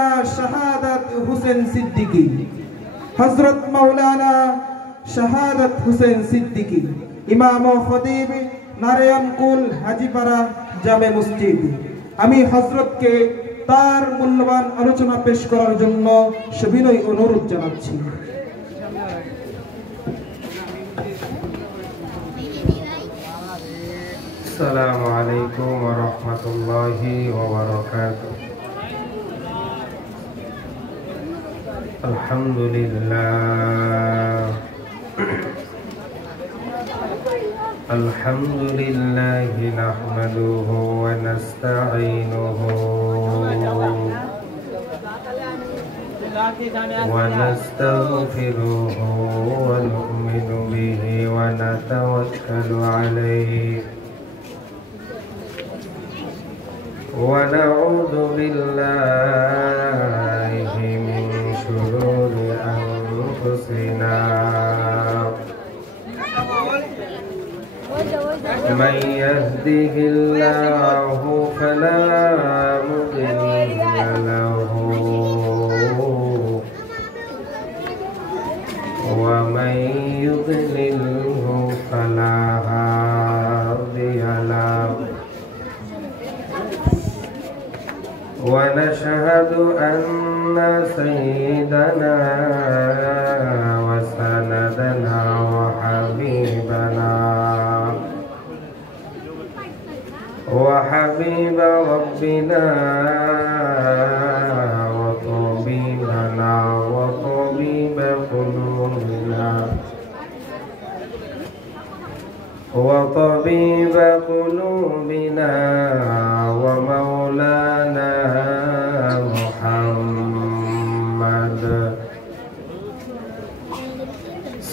शहादत हुसैन सिद्दीकी हजरत मौलाना शहादत हुसैन सिद्दीकी इमाम व खतीब नारायणकुल हाजीपाड़ा जामे मस्जिद आमी हजरत के तार मूल्यवान आलोचना पेश करार जन्य सविनय अनुरोध जानाচ্ছি। अस्सलामु अलैकुम व रहमतुल्लाहि व बरकातुहू। अल्हम्दुलिल्लाहि नहमदुहु व नस्तईनुहु व नस्तगफिरुहु व नु'मिनु बिहि व नतवक्कलु अलैहि व नऊज़ु बिल्लाहि मिन शुरूरि अनफुसिना मन यहदिहिल्लाहु फला मुदिल्ल लहु व मन युद्लिल्हु फला हादिय लहु व नशहदु अन्ना सय्यिदना व सनदना व हबीबना وحبيب ربنا وطبيبنا وطبيب قلوبنا وطبيب قلوبنا ومولانا محمد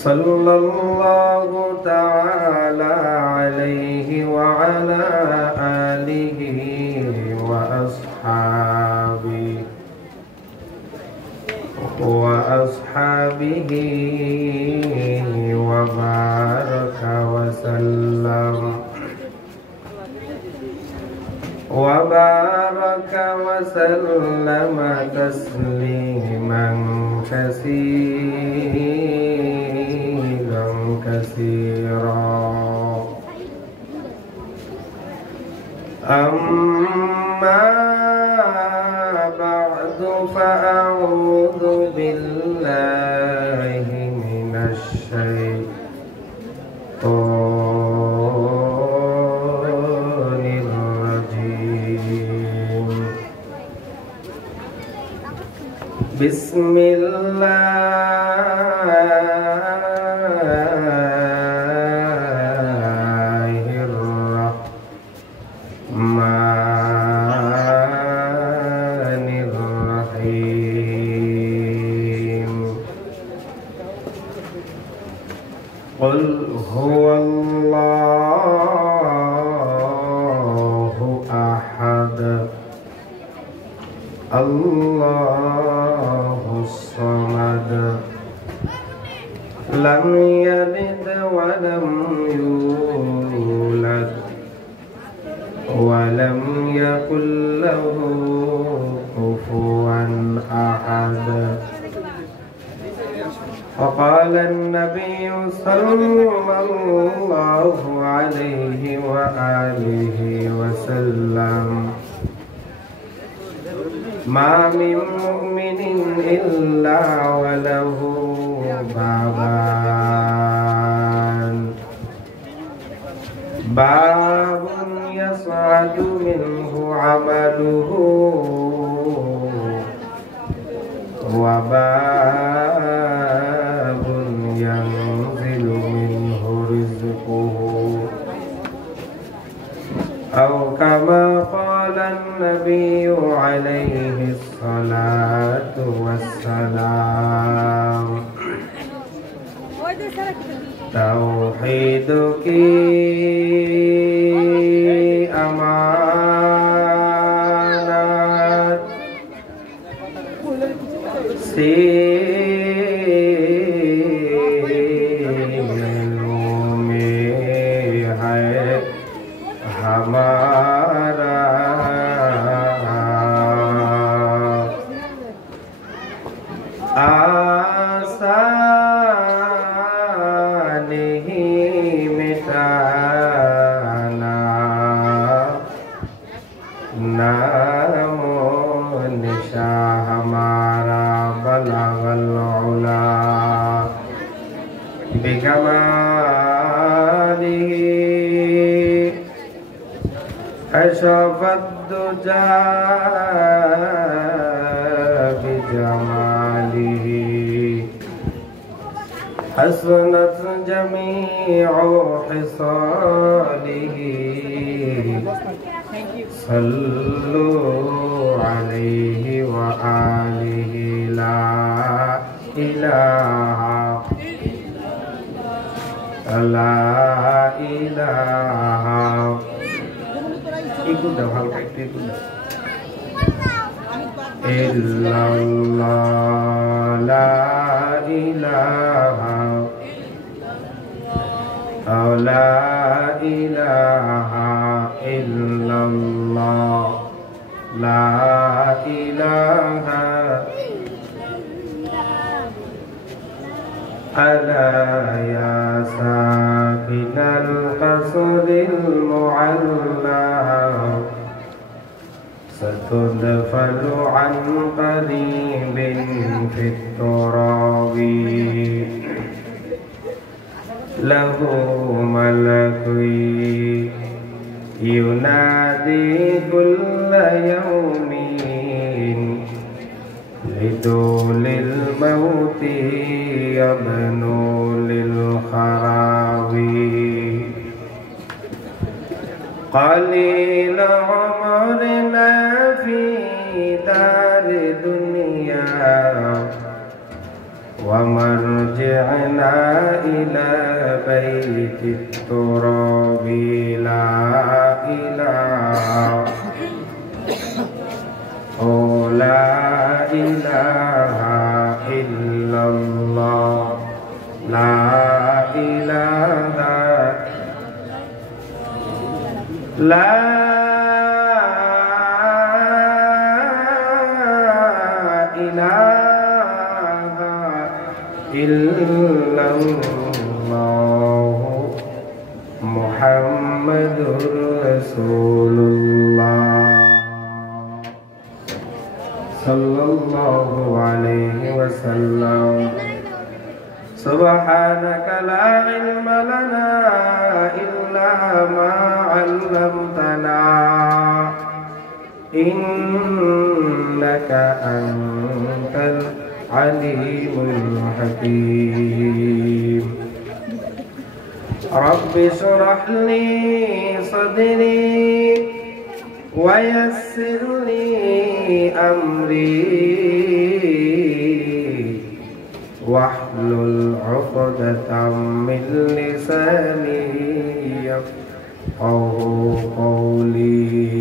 صلى الله تعالى عليه وعلى آله وأصحابه وبارك وسلم تسليما كثيرا أما بعد فأعوذ بالله من الشيطان الرجيم بسم الله الرحمن الرحيم قل هو الله أحد الله الصمد لم يلد ولم يولد ولم يكن له كفوا أحد وقال النبي صلى الله عليه وآله وسلم ما من مؤمن إلا وله بابان باب يصعد منه عمله وباب ينزل منه رزقه أو كما قال النبي عليه الصلاة والسلام توحيدك अमानत सीलों में है हमारा بكماله كشف الدجى بجماله حسنت جميع خصاله صلوا عليه وآله لا إله ikut dah hal itu ikut dah illallah la ilaha la ilaha illallah la ilaha ألا يا ساكن القصر المعلى ستدفن عن قريب في التراب له ملك ينادي كل يوم لدول الموت يبنو للخراب قليل عمرنا في دار دنيا ومرجعنا إلى بيت التراب لا إله لا إله إلا الله لا إله لا إله إلا الله محمد رسول الله صلى الله عليه وسلم سبحانك لا علم لنا إلا ما علمتنا إنك أنت العليم الحكيم رب اشرح لي صدري ويسر لي أمري واحلل عقدة من لساني يفقهوا قولي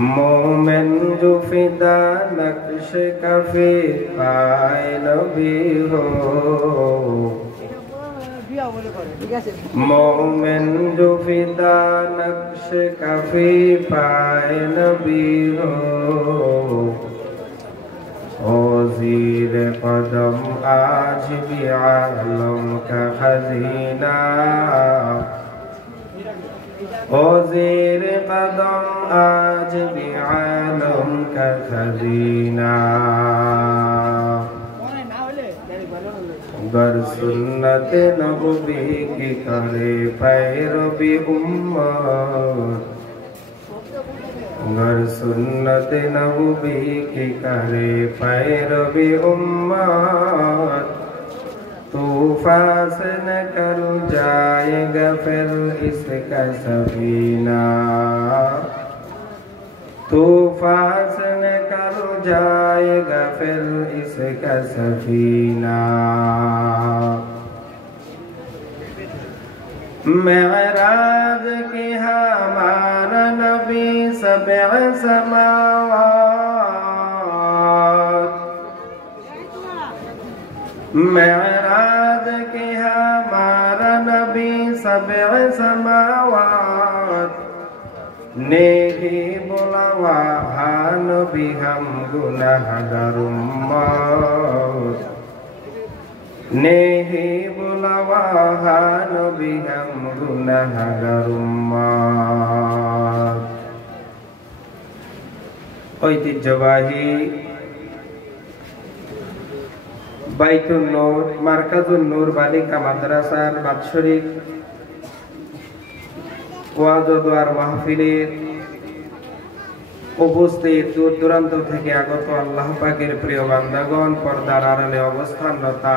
मोमिन जो फिदा नक्श कफे पाए नबी हो मोमिन जो फिदा नक्श कफे पाए नबी हो ओ ज़ीर कदम आज भी आलम का खजीना ओ ज़ीर कदम आज भी आलम का खजीना गर सुन्नत नबी की करे पैरवी उम्मत गर सुन्नत नबी की करे पैरवी उम्मत तूफ़ान से निकल जाएगा फिर इसका सफीना तूफ़ान से निकल जाएगा फिर इसका सफीना मेराज की हमारा नबी सबअ समावात मेराज की हमारा नबी सबअ समावात ने ही बुलावा नबी हम गुनाहगार उम्मत ने ही बुलावा नबी हम गुनाहगार उम्मत ঐতিহ্যবাহী বাইতুন নূর মার্কাজুন নূর বালিকা মাদ্রাসার বাৎসরিক ওয়াজ ও দোয়ার মাহফিলের উপস্থিত দূর দূরান্ত থেকে আগত আল্লাহ পাকের প্রিয় বান্দাগণ, পর্দার আড়ালে অবস্থানরতা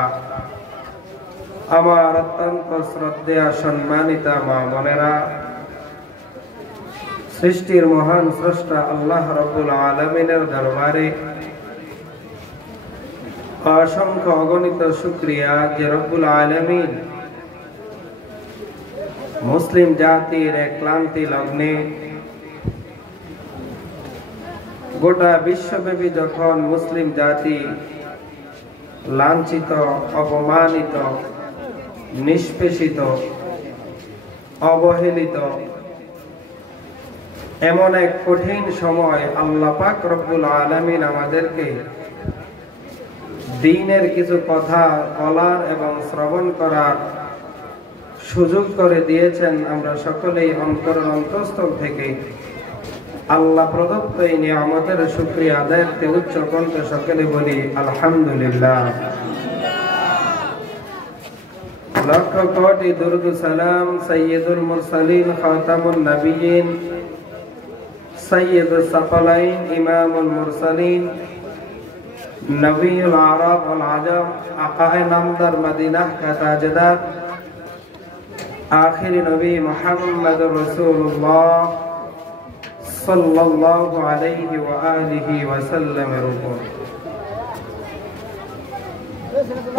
আমার অত্যন্ত শ্রদ্ধেয় সম্মানিতা মা বোনেরা, সৃষ্টির মহান স্রষ্টা আল্লাহ রাব্বুল আলামিনের দরবারে অসংখ্য অগণিত শুকরিয়া যে রব্বুল আলামিন মুসলিম জাতির এক ক্লান্তি লগ্নে গোটা বিশ্বব্যাপী যখন মুসলিম জাতি লাঞ্ছিত, অপমানিত, নিষ্পেষিত, অবহেলিত, এমন এক কঠিন সময় আল্লাহ পাক রব্বুল আলামিন আমাদেরকে দ্বীনের কিছু কথা বলার এবং শ্রবণ করার সুযোগ করে দিয়েছেন। আমরা সকলেই অন্তরের অন্তঃস্থল থেকে আল্লাহ প্রদত্ত এই নিয়ামতের শুকরিয়া আদায়ার্থে উচ্চ কণ্ঠে সকলে বলি আলহামদুলিল্লাহ। লক্ষ কোটি দুরূদ সালাম সাইয়্যিদুল মুরসালিন খাতামুন নবিয়্যিন সাইয়্যিদুস সাকালাইন ইমামুল মুরসালিন নবিয়ুল আরব ওয়াল আজম আকায়ে নামদার মদিনাহ কা তাজদার আখির নবী মুহাম্মদুর রাসূলুল্লাহ সাল্লাল্লাহু আলাইহি ওয়া আলিহি ওয়া সাল্লামের উপর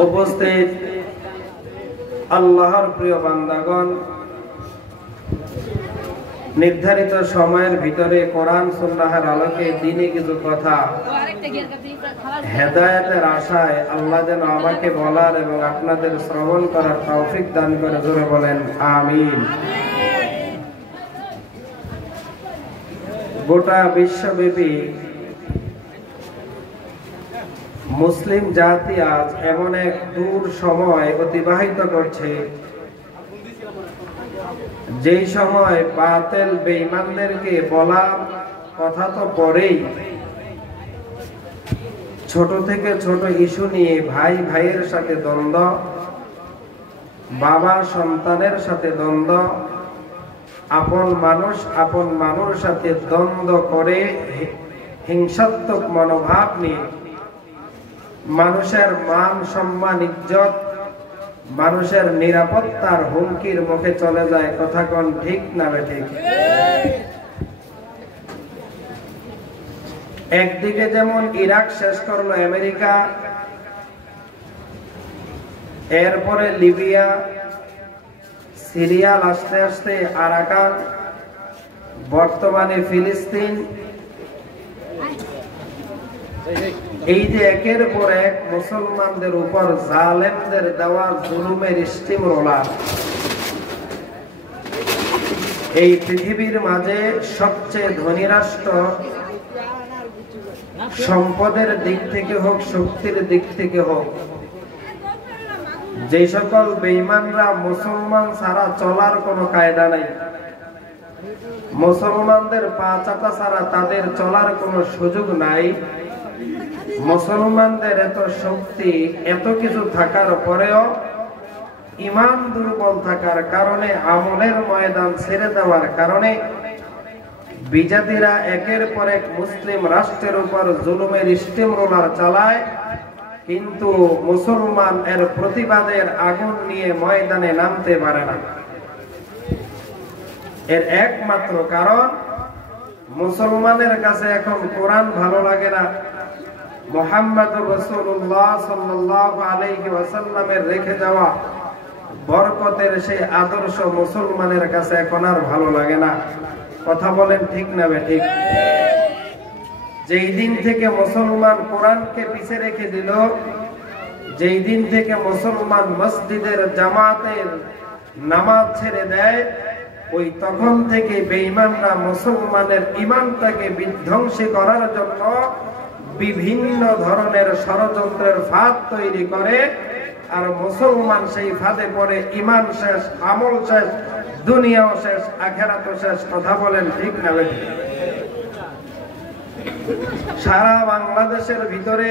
উপস্থিত আল্লাহর প্রিয় বান্দাগণ, নির্ধারিত সময়ের ভিতরে কোরআন সুন্নাহের আলোকে দ্বীনি কিছু কথা হেদায়েতের আশায় আল্লাহ যেন আমাকে বলার এবং আপনাদের শ্রবণ করার তৌফিক দান করে জোরে বলেন আমিন। গোটা বিশ্বব্যাপী মুসলিম জাতি আজ এমন এক দূর সময় অতিবাহিত করছে, যেই সময় বাতিল বেঈমানদেরকে বলার কথা তো পরেই, ছোট থেকে ছোট ইস্যু নিয়ে ভাই ভাইয়ের সাথে দ্বন্দ্ব, বাবা সন্তানের সাথে দ্বন্দ্ব, আপন মানুষ সাথে দ্বন্দ্ব করে হিংসাত্মক মনোভাব নিয়ে মানুষের মান সম্মান ইজ্জত, মানুষের নিরাপত্তার হুমকির মুখে চলে যায়। কথা কোন ঠিক না ঠিক? একদিকে যেমন ইরাক শেষ করলো আমেরিকা, এরপরে লিবিয়া, সিরিয়া, আস্তে আস্তে আরাকান, বর্তমানে ফিলিস্তিন, এই যে একের পর এক মুসলমানদের উপর জালেমদের দেওয়া জুলুমের স্টিম রোলার, এই পৃথিবীর মাঝে সবচেয়ে ধনী রাষ্ট্র, সম্পদের দিক থেকে হোক, শক্তির দিক থেকে হোক, যে সকল বেঈমানরা মুসলমান ছাড়া চলার কোনো কায়দা নাই, মুসলমানদের পা চাটা ছাড়া তাদের চলার কোনো সুযোগ নাই, মুসলমানদের এত শক্তি, এত কিছু থাকার পরেও ঈমান দুর্বল থাকার কারণে, আমলের ময়দান ছেড়ে দেওয়ার কারণে বিজাতিরা একের পর এক মুসলিম রাষ্ট্রের উপর জুলুমের স্টিম রোলার চালায়, কিন্তু মুসলমান এর প্রতিবাদের আগুন নিয়ে ময়দানে নামতে পারে না। এর একমাত্র কারণ, মুসলমানের কাছে এখন কোরআন ভালো লাগে না, মুহাম্মদুর রাসূলুল্লাহ সাল্লাল্লাহু আলাইহি ওয়াসাল্লামের রেখে যাওয়া বরকতের সেই আদর্শ মুসলমানের কাছে এখন আর ভালো লাগে না। কথা বলেন ঠিক না ঠিক? যেই দিন থেকে মুসলমান কোরআনকে পিছে রেখে দিল, যেই দিন থেকে মুসলমান মসজিদের জামাতের নামাজ ছেড়ে দেয়, ওই তখন থেকে বেঈমানরা মুসলমানের ঈমানটাকে বিধ্বংসী করার জন্য বিভিন্ন ধরনের ষড়যন্ত্রের ফাঁদ তৈরি করে, আর মুসলমান সেই ফাঁদে পড়ে ঈমান শেষ, আমল শেষ, দুনিয়াও শেষ, আখিরাতও শেষ। কথা বলেন ঠিক না? সারা বাংলাদেশের ভিতরে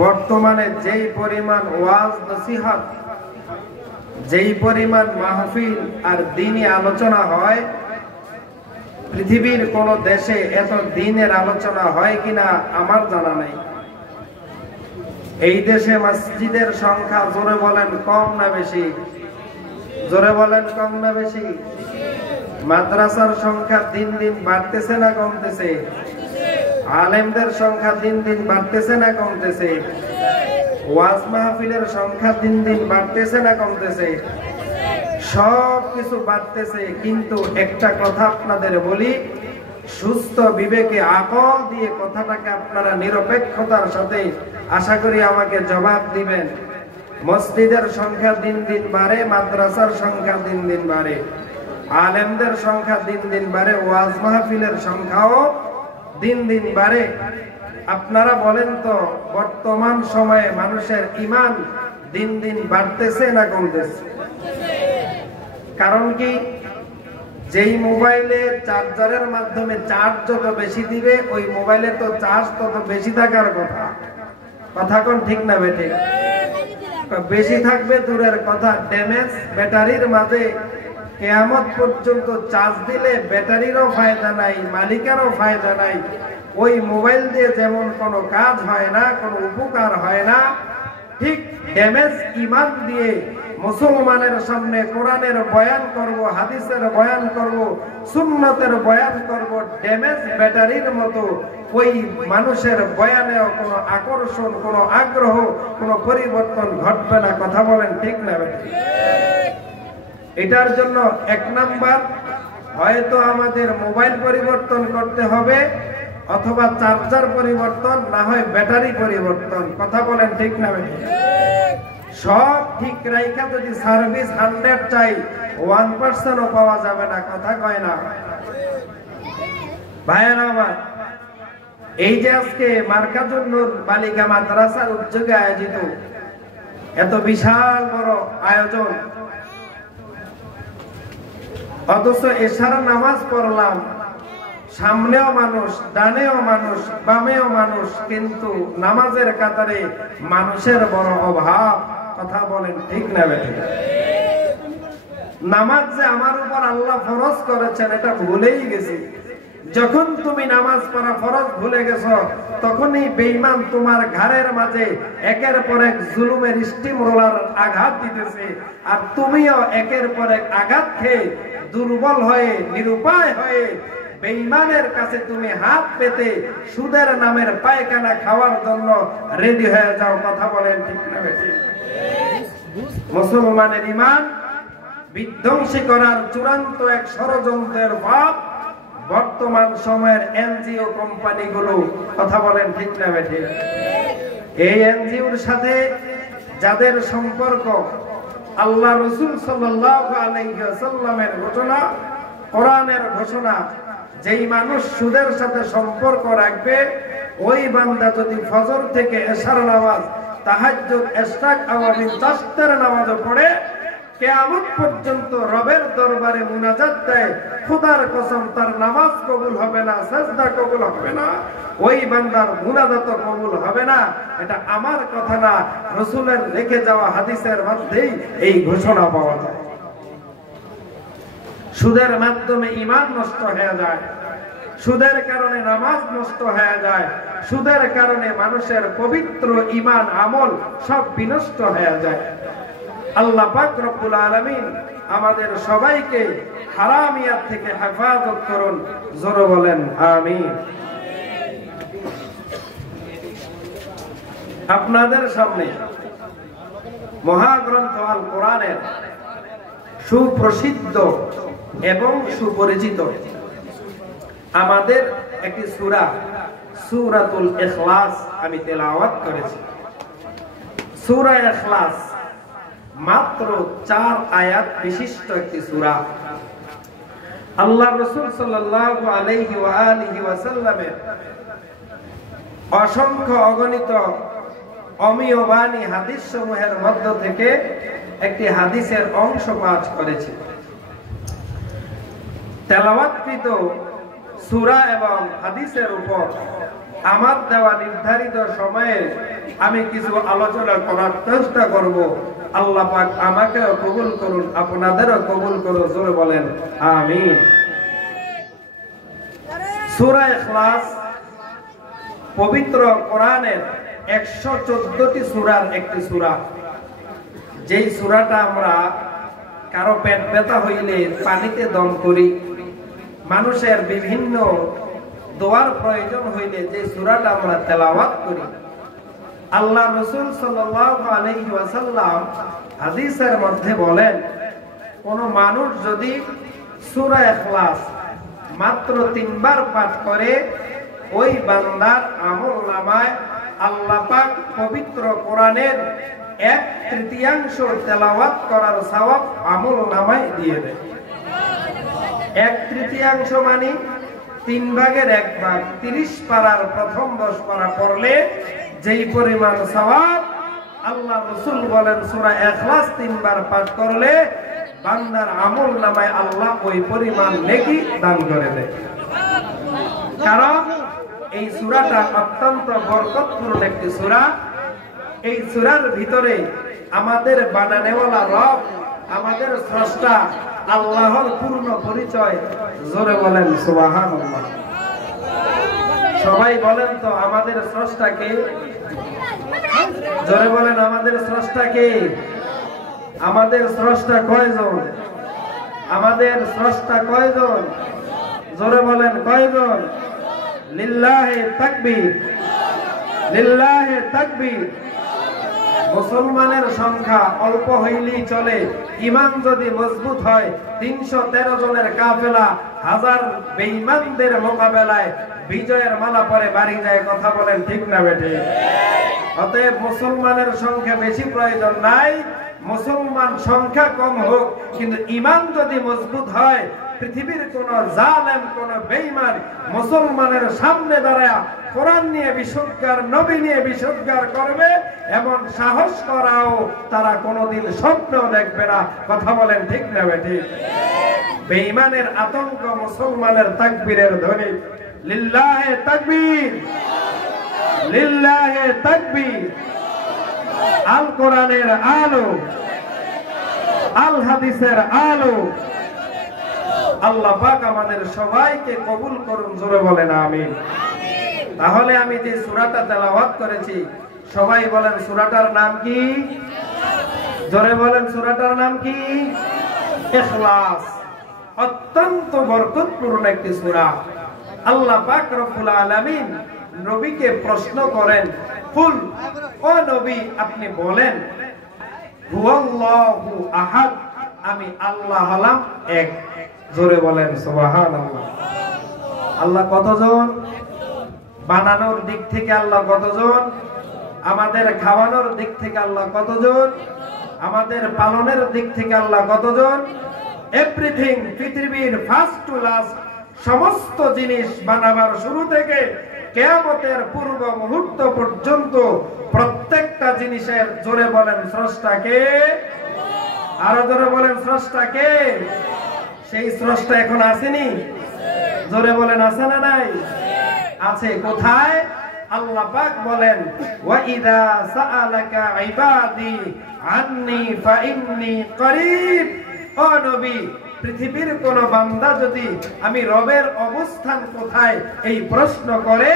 বর্তমানে যেই পরিমাণ ওয়াজ নসিহত, যেই পরিমাণ মাহফিল আর দ্বীনি আলোচনা হয়, পৃথিবীর কোন দেশে এত দ্বীনের আলোচনা হয় কিনা আমার জানা নেই। এই দেশে মসজিদের সংখ্যা জোরে বলেন কম না বেশি? জোরে বলেন কম না বেশি? মাদ্রাসার সংখ্যা দিন দিন বাড়তেছে না কমতেছে? আলেমদের সংখ্যা দিন দিন বাড়তেছে না কমতেছে? ওয়াজ মাহফিলের সংখ্যা দিন দিন বাড়তেছে না কমতেছে? সব কিছু বাড়তেছে, কিন্তু একটা কথা আপনাদের বলি, সুস্থ বিবেকে আকল দিয়ে কথাটাকে আপনারা নিরপেক্ষতার সাথে আশা করি আমাকে জবাব দিবেন। মসজিদের সংখ্যা দিন দিন বাড়ে, মাদ্রাসার সংখ্যা দিন দিন বাড়ে, আলেমদের সংখ্যা দিন দিন বাড়ে, ওয়াজ মাহফিলের সংখ্যাও দিন দিন বাড়ে। আপনারা বলেন তো, বর্তমান সময়ে মানুষের ঈমান দিন দিন বাড়তেছে না কমতেছে? কারণ কি? যেই মোবাইলে চার্জারের মাধ্যমে চার্জ যত বেশি দিবে, ওই মোবাইলে তো চার্জ তত বেশি থাকার কথা। কথা কোন ঠিক না বেঠিক? বেশি থাকবে দূরের কথা, ড্যামেজ ব্যাটারির মাঝে কিয়ামত পর্যন্ত চার্জ দিলে ব্যাটারিরও ফায়দা নাই, মালিকেরও ফায়দা নাই। ওই মোবাইল দিয়ে যেমন কোনো কাজ হয় না, কোনো উপকার হয় না, ঠিক ড্যামেজ ঈমান দিয়ে মুসলমানের সামনে কোরআনের বয়ান করব, হাদিসের বয়ান করব, সুন্নতের বয়ান করব, ড্যামেজ ব্যাটারির মতো ওই মানুষের বয়ানেও কোনো আকর্ষণ, কোনো আগ্রহ, কোনো পরিবর্তন ঘটবে না। কথা বলেন ঠিক না? এটার জন্য এক নাম্বার, হয়তো আমাদের মোবাইল পরিবর্তন করতে হবে, অথবা চার্জার পরিবর্তন, না হয় ব্যাটারি পরিবর্তন। কথা বলেন ঠিক না? সব ঠিক রাইখা যদি সার্ভিস 100 চাই, 1% পাওয়া যাবে না। কথা কয় না ভাইয়েরা আমার? এই যে আজকে মার্কাজুন নূর বালিকা মাদ্রাসার উদ্যোগে আয়োজিত এত বিশাল বড় আয়োজন, অথচ এশার নামাজ পড়লাম, সামনেও মানুষ, ডানেও মানুষ, বামেও মানুষ, কিন্তু নামাজের কাতারে মানুষের বড় অভাব। কথা বলেন ঠিক না বেঠিক? নামাজ যে আমার উপর আল্লাহ ফরজ করেছেন এটা ভুলেই গেছি। যখন তুমি নামাজ পড়া ফরজ ভুলে গেছো, তখনই বেঈমান তোমার ঘাড়ের মাঝে একের পর এক জুলুমের স্টিম রোলার আঘাত দিতেছে, আর তুমিও একের পর এক আঘাত খেয়ে দুর্বল হয়ে, নিরুপায় হয়ে বেঈমানের কাছে তুমি হাত পেতে সুদের নামের পায়খানা খাওয়ার জন্য রেডি হয়ে যাও। কথা বলেন ঠিক না বেঠিক? মুসলমানের ঈমান বিধ্বংসী করার চূড়ান্ত এক ষড়যন্ত্রের ভাব বর্তমান সময়ের এনজিও কোম্পানিগুলো। কথা বলেন ঠিক না বেঠিক? এই এনজিওর সাথে যাদের সম্পর্ক, আল্লাহ রাসূল সাল্লাল্লাহু আলাইহি ওয়াসাল্লামের ঘোষণা, কোরআনের ঘোষণা, যেই মানুষ সুদের সাথে সম্পর্ক রাখবে, ওই বান্দা যদি ফজর থেকে এশার নামাজ, তাহাজ্জুদ, ইশরাক, আওয়াবিন, তাশতের নামাজও পড়ে, কিয়ামত পর্যন্ত রবের দরবারে মুনাজাত দেয়, খোদার কসম তার নামাজ কবুল হবে না, সাজদা কবুল হবে না, ওই বান্দার মুনাজাত কবুল হবে না। এটা আমার কথা না, রাসূলের রেখে যাওয়া হাদিসের মধ্যেই এই ঘোষণা পাওয়া যায়। সুদের মাধ্যমে ঈমান নষ্ট হয়ে যায়, সুদের কারণে নামাজ নষ্ট হয়ে যায়, সুদের কারণে মানুষের পবিত্র ঈমান আমল সব বিনষ্ট হয়ে যায়। আল্লাহ পাক রব্বুল আলামিন আমাদের সবাইকে হারামিয়াত থেকে হেফাজত করুন। জোরে বলেন আমিন। আপনাদের সামনে মহাগ্রন্থ আল কোরআনের সুপ্রসিদ্ধ এবং সুপরিচিত আমাদের একটি সূরা, সূরাতুল ইখলাস আমি তেলাওয়াত করেছি। সূরা ইখলাস মাত্র 4 আয়াত বিশিষ্ট একটি সূরা। আল্লাহ রাসূল সাল্লাল্লাহু আলাইহি ওয়া আলিহি ওয়াসাল্লামের অসংখ্য অগণিত অমীয় বাণী হাদিস সমূহের মধ্য থেকে একটি হাদিসের অংশ পাঠ করেছি। তেলাওয়াতকৃত সূরা এবং হাদিসের উপর আমার দেওয়া নির্ধারিত সময়ে আমি কিছু আলোচনা করার চেষ্টা করব। আল্লাহ পাক আমাকেও কবুল করুন, আপনাদেরও কবুল করুন, জোরে বলেন আমিন। সূরা ইখলাস পবিত্র কোরআনের 114টি সূরার একটি সূরা। যেই সূরাটা আমরা কারো পেট ব্যথা হইলে পানিতে দম করি, মানুষের বিভিন্ন দোয়ার প্রয়োজন হইলে যে সূরাটা আমরা তেলাওয়াত করি। আল্লাহ রাসূল সাল্লাল্লাহু আলাইহি ওয়াসাল্লাম হাদিসের মধ্যে বলেন, কোন মানুষ যদি সূরা ইখলাস মাত্র 3 বার পাঠ করে, ওই বান্দার আমলনামায় আল্লাহ পাক পবিত্র কোরআনের 1/3 তেলাওয়াত করার সওয়াব আমলনামায় দিয়ে দেয়। 1/3 মানে 3 ভাগের 1 ভাগ, 30 পারার প্রথম 10 পারা পড়লে যেই পরিমাণ সওয়াব, আল্লাহ রাসূল বলেন সূরা ইখলাস 3 বার পাঠ করলে বান্দার আমলনামায় আল্লাহ ওই পরিমাণ নেকি দান করে দেয়। কারণ এই সূরাটা অত্যন্ত বরকতপূর্ণ একটি সূরা। এই সূরার ভিতরে আমাদের বানানেওয়ালা রব, আমাদের স্রষ্টা আল্লাহর পূর্ণ পরিচয়, জোরে বলেন সুবহানাল্লাহ। সবাই বলেন তো আমাদের স্রষ্টা কে? জোরে বলেন আমাদের স্রষ্টা কে? আমাদের স্রষ্টা কয়জন? আমাদের স্রষ্টা কয়জন? জোরে বলেন কয়জন? লিল্লাহি তাকবীর, লিল্লাহি তাকবীর। মুসলমানের সংখ্যা অল্প হইলেই চলে, ঈমান যদি মজবুত হয় 313 জনের কাফেলা 1000 বেঈমানদের মোকাবেলায় বিজয়ের মালা পরে বাড়ি যায়। কথা বলেন ঠিক না বেঠে? অতএব মুসলমানের সংখ্যা বেশি প্রয়োজন নাই, মুসলমান সংখ্যা কম হোক, কিন্তু ঈমান যদি মজবুত হয়, পৃথিবীর কোন জালেম, কোন বেঈমান মুসলমানের সামনে দাঁড়ায় কোরআন নিয়ে বিশুদ্ধগার, নবী নিয়ে বিশুদ্ধগার করবে, এমন সাহস করাও তারা কোনোদিন স্বপ্ন দেখবে না। কথা বলেন ঠিক না বেঠি? বেঈমানের আতঙ্ক মুসলমানের তাকবীরের ধ্বনি। লিল্লাহি তাকবীর, লিল্লাহি তাকবীর। আল কোরআনের আলো, আল হাদিসের আলো। আল্লাহ পাক আমাদের সবাইকে কবুল করুন, জোরে বলেন আমিন। তাহলে আমি যে সূরাটা তেলাওয়াত করেছি, সবাই বলেন সূরাটার নাম কি? জোরে বলেন সূরাটার নাম কি? ইখলাস। অত্যন্ত বরকতপূর্ণ একটি সূরা। আল্লাহ পাক রব্বুল আলামিন নবীকে প্রশ্ন করেন, কুল, ও নবী আপনি বলেন, হুয়াল্লাহু আহাদ, আমি আল্লাহ হলাম এক। জোরে বলেন সুবহানাল্লাহ। আল্লাহ কতজন? বানানোর দিক থেকে আল্লাহ কতজন? আমাদের খাওয়ানোর দিক থেকে আল্লাহ কতজন? আমাদের পালনের দিক থেকে আল্লাহ কতজন? এভরিথিং, পৃথিবীর ফার্স্ট টু লাস্ট সমস্ত জিনিস বানাবার শুরু থেকে কিয়ামতের পূর্ব মুহূর্ত পর্যন্ত প্রত্যেকটা জিনিসের, জোরে বলেন স্রষ্টাকে, আরো জোরে বলেন স্রষ্টাকে। সেই স্রষ্টা এখন আসেনি? জোরে বলেন আছে না নাই? আছে। কোথায়? আল্লাহ পাক বলেন, ওয়া ইযা সাআলাকা ইবাদি আন্নী ফাইন্নী করিব। ও নবী, পৃথিবীর কোন বান্দা যদি আমি রবের অবস্থান কোথায় এই প্রশ্ন করে,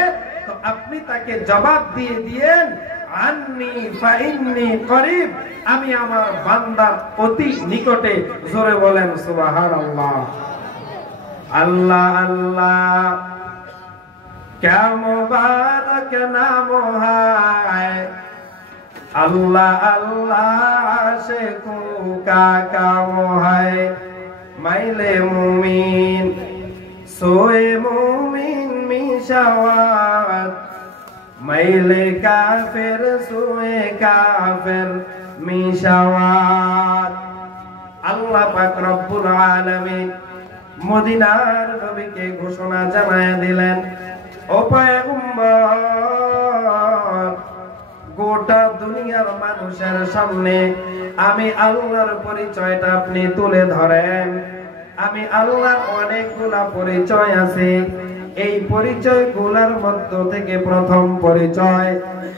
তো আপনি তাকে জবাব দিয়ে দিয়েন, আন্নী ফাইন্নী করিব, আমি আমার বান্দার অতি নিকটে। জোরে বলেন সুবহানাল্লাহ। আল্লাহ আল্লাহ क्या मुबारक नाम है, अल्लाह अल्लाह आशिकों का काम है। माइले मुमीन सोए मुमीन मिशावात, माइले काफिर सोए काफिर मिशावात। अल्लाह पाक रब्बुल आलामीन मदिनार नबीके घोषणा জানায় দিলেন, ও পয়গম্বর, গোটা দুনিয়ার মানুষের সামনে আমি আল্লাহর পরিচয়টা আপনি তুলে ধরেন। আমি আল্লাহর অনেকগুলা পরিচয় আছে, এই পরিচয় গুলার মধ্য থেকে প্রথম পরিচয়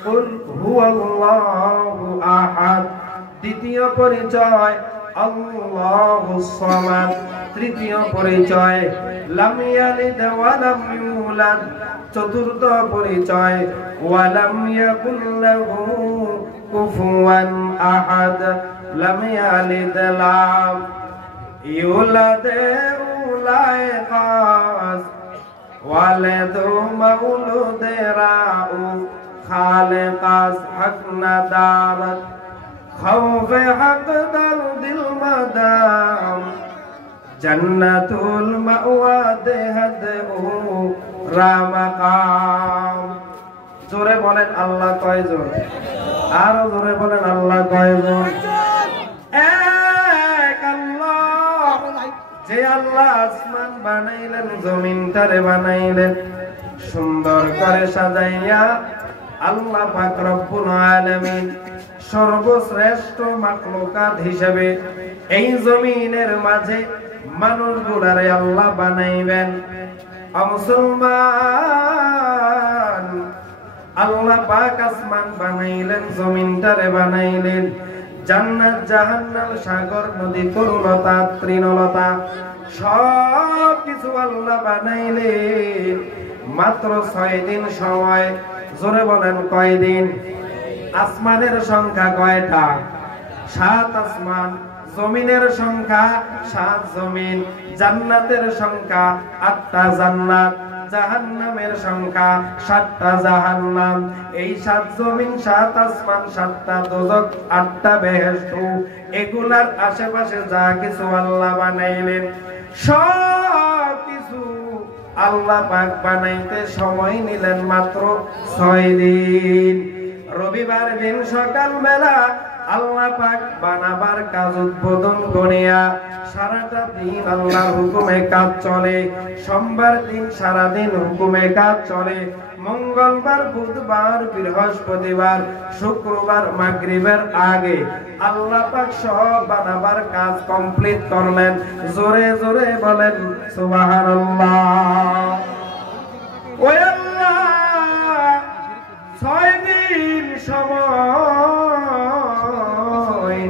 কুল হুয়াল্লাহু আহাদ, দ্বিতীয় পরিচয় আল্লাহুস সামাদ, তৃতীয় পরিচয় লাম ইয়ালিদ ওয়া লাম ইউলাদ, চতুর্থ পরিচয় ওয়া লাম ইয়াকুল লাহু কুফুয়ান আহাদ, লাম ইয়ালিদ লাম ইউলাদ উলায় খাস ওয়ালাদু মাউলুদে রাউ খালিকাস হক নাদারত খৌফে হক দরদিল মাদাম জান্নাতুল মাওয়া দেহদউ রামাকাম। জোরে বলেন আল্লাহ কয়জন? আরো জোরে বলেন আল্লাহ কয়জন? এক আল্লাহ, যে আল্লাহ আসমান বানাইলেন, জমিনটারে বানাইলেন, সুন্দর করে সাজাইয়া আল্লাহ পাক রব্বুল আলামিন সর্বশ্রেষ্ঠ মাখলুকাত হিসেবে এই জমিনের মাঝে মানুষগুলারে আল্লাহ বানাইবেন। মুসলমান, আল্লাহ পাক আসমান বানাইলেন, জমিনটারে বানাইলেন, জান্নাত জাহান্নাম সাগর নদী তরুলতা তৃণলতা সব কিছু আল্লাহ বানাইলেন মাত্র 6 দিন সময়। জোরে বলেন কয়দিন? আসমানের সংখ্যা কয়টা? 7 আসমান। জমিনের সংখ্যা 7 জমিন। জান্নাতের সংখ্যা 8টা জান্নাত। জাহান্নামের সংখ্যা 7টা জাহান্নাম। এই 7 জমিন, 7 আসমান, 7টা দোজখ, 8টা বেহেশত, এগুলার আশেপাশে যা কিছু আল্লাহ বানাইলেন সব কিছু আল্লাহ পাক বানাইতে সময় নিলেন মাত্র 6 দিন। রবিবার দিন সকাল বেলা আল্লাহ পাক বানাবার কাজ উদ্বোধন করিয়া সারাটা দিন আল্লাহর হুকুমে কাজ চলে। সোমবার দিন সারা দিন হুকুমে কাজ চলে। মঙ্গলবার, বুধবার, বৃহস্পতিবার, শুক্রবার মাগরিবের আগে আল্লাহ পাক সব বানাবার কাজ কমপ্লিট করলেন। জোরে জোরে বলেন সুবহানাল্লাহ। ওই আল্লাহ 6 দিন সময়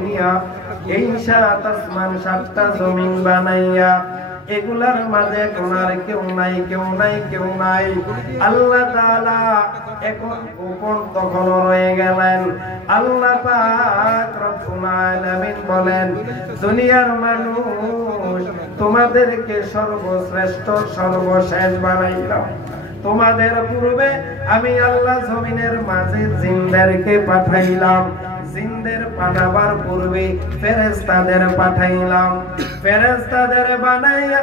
নিয়া এই 7 আসমান 7টা জমিন বানাইয়া এগুলার মাঝে কোনার কেউ নাই, কেউ নাই, কেউ নাই। আল্লাহ তাআলা এখন গোপন তখন রয়ে গেলেন। আল্লাহ পাক রব্বুল আলামিন বলেন, দুনিয়ার মানুষ, তোমাদেরকে সর্বশ্রেষ্ঠ সর্বশেষ বানাইলাম। তোমাদের পূর্বে আমি আল্লাহ জমিনের মাঝে জিনদেরকে পাঠাইলাম। জিনদের পাঠাবার পূর্বে ফেরেশতাদের পাঠাইলাম। ফেরেশতাদের বানাইয়া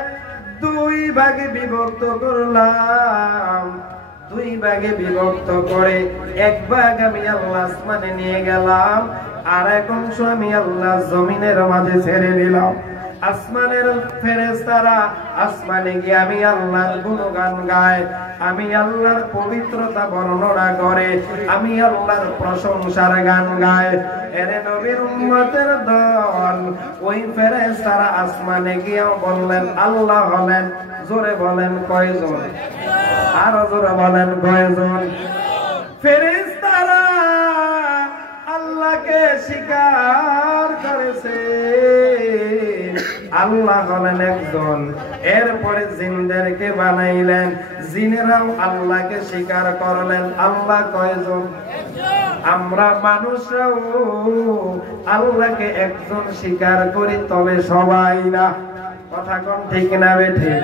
2 ভাগে বিভক্ত করলাম। 2 ভাগে বিভক্ত করে 1 ভাগ আমি আল্লাহ আসমানে নিয়ে গেলাম, আর এক অংশ আমি আল্লাহ জমিনের মাঝে ছেড়ে দিলাম। আসমানের ফেরেশতারা আসমানে গিয়ে আমি আল্লাহর গুণগান গায়, আমি আল্লাহর পবিত্রতা বর্ণনা করে, আমি আল্লাহর প্রশংসার গান গায়। এরে নবীর উম্মতের দল, ওই ফেরেশতারা আসমানে গিয়ে বললেন আল্লাহ হলেন। জোরে বলেন কয়জন? আরো জোরে বলেন কয়জন? ফেরেশতারা আল্লাহকে স্বীকার করেছে, আল্লাহ হলেন একজন। এরপরে জিনদেরকে বানাইলেন, জিনেরাও আল্লাহকে স্বীকার করলেন। আল্লাহ কয়জন? আমরা মানুষরাও আল্লাহকে একজন স্বীকার করি, তবে সবাই না। কথা কোন ঠিক না বেঠে?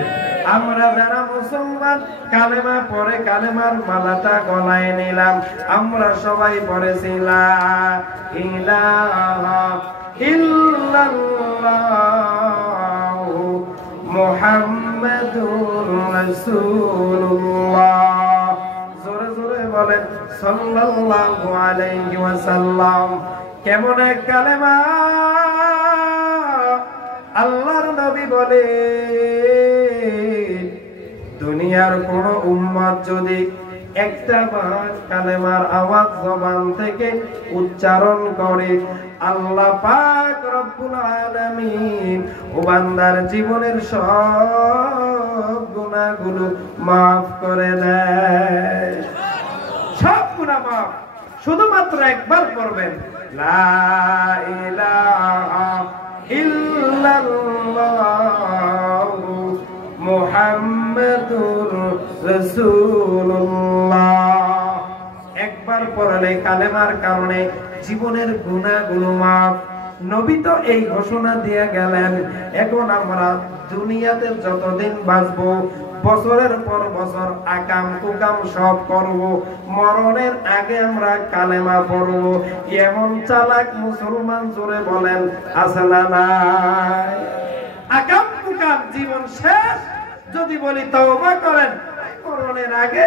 আমরা যারা মুসলমান কালেমা পড়ে কালেমার মালাটা গলায় নিলাম, আমরা সবাই পড়েছি লা ইলাহা ইল্লাল্লাহু মুহাম্মাদুর রাসূলুল্লাহ। জোরে জোরে বলেন সাল্লাল্লাহু আলাইহি ওয়াসাল্লাম। কেমন এক কালেমা! আল্লাহর নবী বলে, দুনিয়ার কোন উম্মত যদি একটা বার কালেমার আওয়াজ জবান থেকে উচ্চারণ করে, আল্লাহ পাক রব্বুল আলামিন ও বান্দার জীবনের সব সব গুনাহগুলো মাফ করে দেয়। সব গুনাহ মাফ, শুধুমাত্র একবার পড়বেন লা ইলাহা ইল্লাল্লাহু মুহাম্মাদুর রাসূলুল্লাহ। একবার পড়লে কালেমার কারণে জীবনের গুনাহগুলো মাফ। নবী তো এই ঘোষণা দিয়ে গেলেন, এখন আমরা দুনিয়াতে যতদিন বাঁচবো বছরের পর বছর আকাম কুকাম সব করব, মরণের আগে আমরা কালেমা পড়ব। এমন চালাক মুসলমান জোরে বলেন আছে না নাই? আকাম কুকাম জীবন শেষ যদি বলি তওবা করেন, মরণের আগে